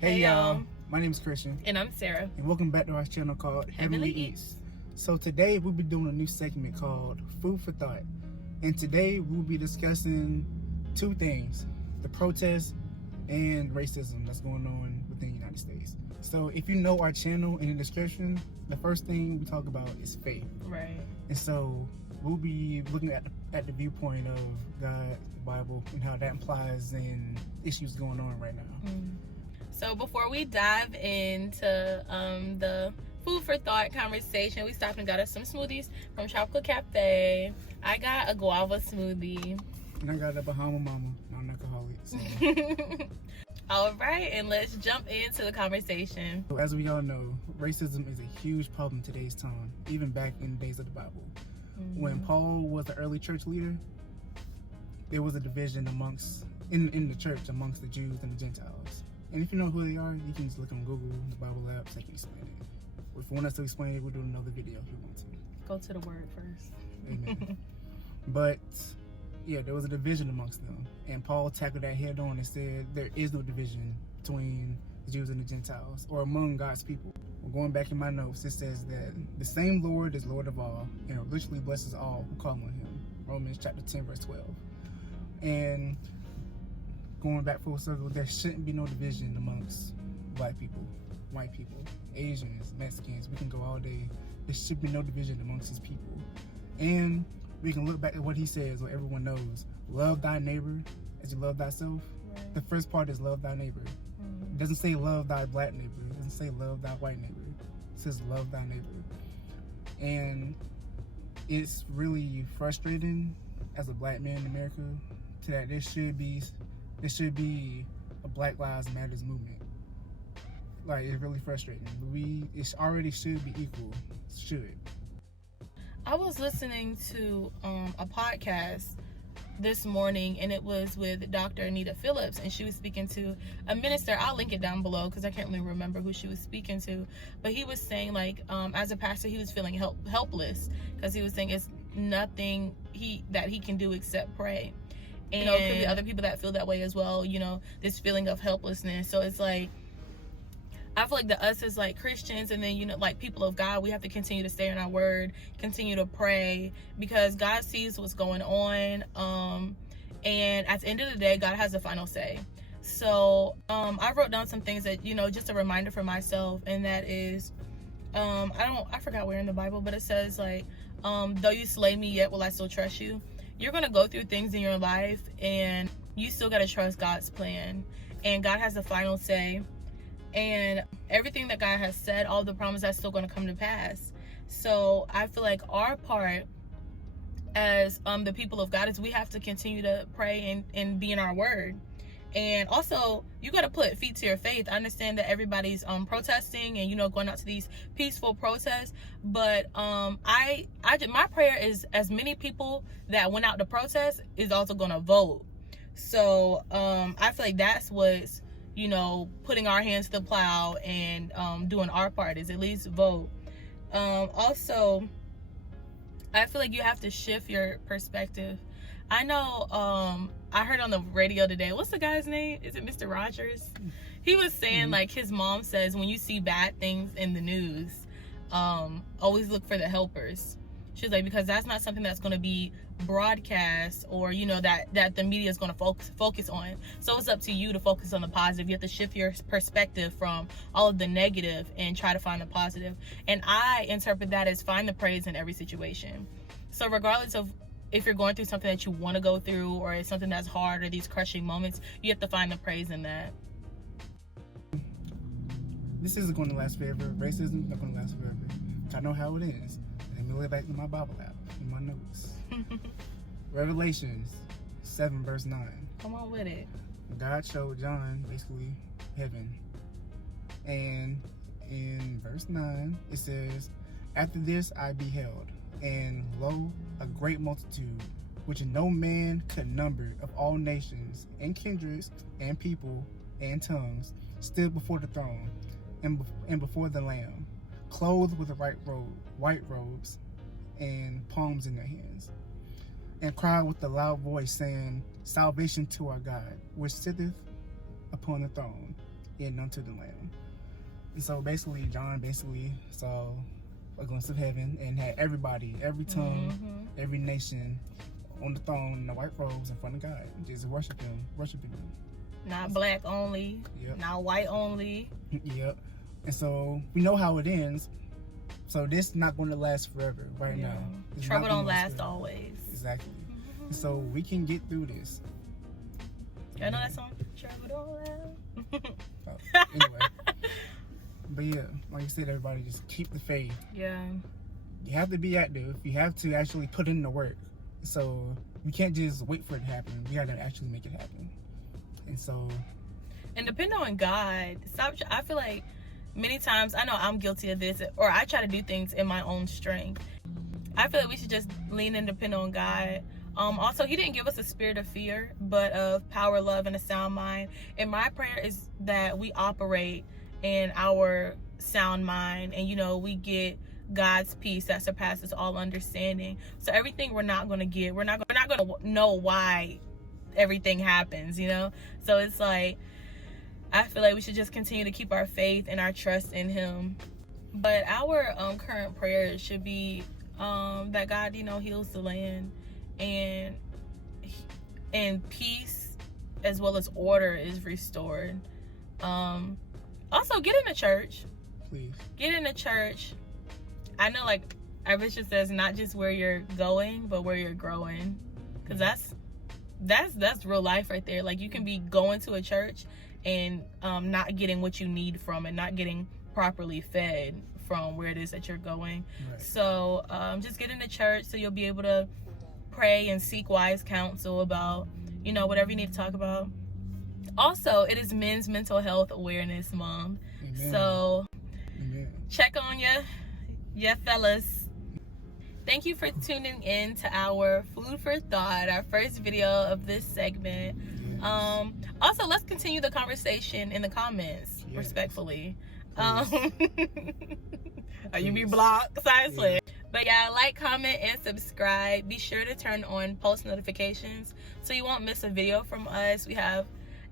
Hey y'all, my name is Christian. And I'm Sara. And welcome back to our channel called Heavenly Eats. So today we'll be doing a new segment called Food for Thought. And today we'll be discussing two things, the protests and racism that's going on within the United States. So if you know our channel in the description, the first thing we talk about is faith. Right. And so we'll be looking at the viewpoint of God, the Bible, and how that implies in issues going on right now. So before we dive into the food for thought conversation, we stopped and got us some smoothies from Tropical Cafe. I got a guava smoothie. And I got a Bahama Mama, non-alcoholic. So. All right, and let's jump into the conversation. So as we all know, racism is a huge problem in today's time, even back in the days of the Bible. When Paul was the early church leader, there was a division in the church amongst the Jews and the Gentiles. And if you know who they are, you can just look on Google, the Bible apps, they can explain it. If you want us to explain it, we'll do another video if you want to. Go to the word first. Amen. But yeah, there was a division amongst them. And Paul tackled that head on and said there is no division between the Jews and the Gentiles or among God's people. Well, going back in my notes, it says that the same Lord is Lord of all and richly blesses all who call on him. Romans chapter 10, verse 12. And going back full circle, there shouldn't be no division amongst black people, white people, Asians, Mexicans. We can go all day. There should be no division amongst his people. And we can look back at what he says, what everyone knows. Love thy neighbor as you love thyself. Right. The first part is love thy neighbor. It doesn't say love thy black neighbor. It doesn't say love thy white neighbor. It says love thy neighbor. And it's really frustrating as a black man in America that there should be a Black Lives Matters movement. Like, it's really frustrating. It already should be equal. It should. I was listening to a podcast this morning, and it was with Dr. Anita Phillips, and she was speaking to a minister. I'll link it down below because I can't really remember who she was speaking to, but he was saying, like, as a pastor, he was feeling helpless because he was saying it's nothing that he can do except pray. And, you know, it could be other people that feel that way as well, you know, this feeling of helplessness. So it's like, I feel like us as like Christians and then, you know, like people of God, we have to continue to stay in our word, continue to pray, because God sees what's going on. And at the end of the day, God has the final say. So I wrote down some things that, you know, just a reminder for myself, and that is, I forgot where in the Bible, but it says like, though you slay me, yet will I still trust you. You're going to go through things in your life, and you still got to trust God's plan, and God has the final say. And everything that God has said, all the promises, are still going to come to pass. So I feel like our part as the people of God is we have to continue to pray and be in our word. And also, you got to put feet to your faith. I understand that everybody's protesting and, you know, going out to these peaceful protests. But my prayer is as many people that went out to protest is also going to vote. So I feel like that's what's, you know, putting our hands to the plow and doing our part is at least vote. Also, I feel like you have to shift your perspective. I know I heard on the radio today, what's the guy's name? Is it Mr. Rogers? He was saying like his mom says when you see bad things in the news, always look for the helpers. She's like, because that's not something that's going to be broadcast or, you know, that the media is going to focus on. So it's up to you to focus on the positive. You have to shift your perspective from all of the negative and try to find the positive. And I interpret that as find the praise in every situation. So regardless of if you're going through something that you want to go through or it's something that's hard or these crushing moments, you have to find the praise in that. This isn't going to last forever. Racism is not going to last forever. I know how it is. Let me look back in my Bible app, in my notes. Revelations 7 verse 9. Come on with it. God showed John basically heaven. And in verse 9 it says, after this I beheld, and lo, a great multitude, which no man could number, of all nations and kindreds and people and tongues, stood before the throne and before the Lamb, clothed with a white robes and palms in their hands, and cried with a loud voice, saying, salvation to our God, which sitteth upon the throne, and unto the Lamb. And so basically, John basically saw a glimpse of heaven and had everybody, every tongue, every nation on the throne in the white robes in front of God, just worshiping him. Not black only, not white only. Yep. And so we know how it ends. So this not going to last forever now. It's trouble don't last always. Exactly. And so we can get through this. Y'all know that song? Trouble don't last. Anyway. But yeah, like you said, everybody just keep the faith. Yeah. You have to be active. You have to actually put in the work. So you can't just wait for it to happen. We got to actually make it happen. And depend on God. I feel like many times, I know I'm guilty of this, or I try to do things in my own strength. I feel like we should just lean and depend on God. Also, he didn't give us a spirit of fear, but of power, love, and a sound mind. And my prayer is that we operate in our sound mind, and we get God's peace that surpasses all understanding. So everything we're not going to get, we're not going to know why everything happens, So it's like, I feel like we should just continue to keep our faith and our trust in him. But our current prayer should be that God, heals the land, and peace as well as order is restored. Also, get in the church. Please. Get in the church. I know, like our bishop says, not just where you're going, but where you're growing. Because that's real life right there. Like, you can be going to a church and not getting what you need from it, not getting properly fed from where it is that you're going. Right. So just get in the church so you'll be able to pray and seek wise counsel about, whatever you need to talk about. Also, it is Men's Mental Health Awareness Month. Amen. So check on your fellas. Thank you for tuning in to our Food for Thought, our first video of this segment. Yes. Also, let's continue the conversation in the comments, respectfully. You be blocked, seriously. Yeah. But yeah, like, comment, and subscribe. Be sure to turn on post notifications so you won't miss a video from us. We have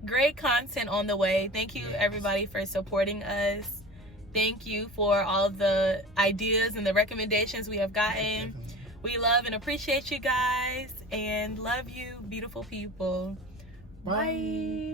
great content on the way. Thank you, everybody, for supporting us. Thank you for all of the ideas and the recommendations we have gotten. We love and appreciate you guys, and love you, beautiful people. Bye.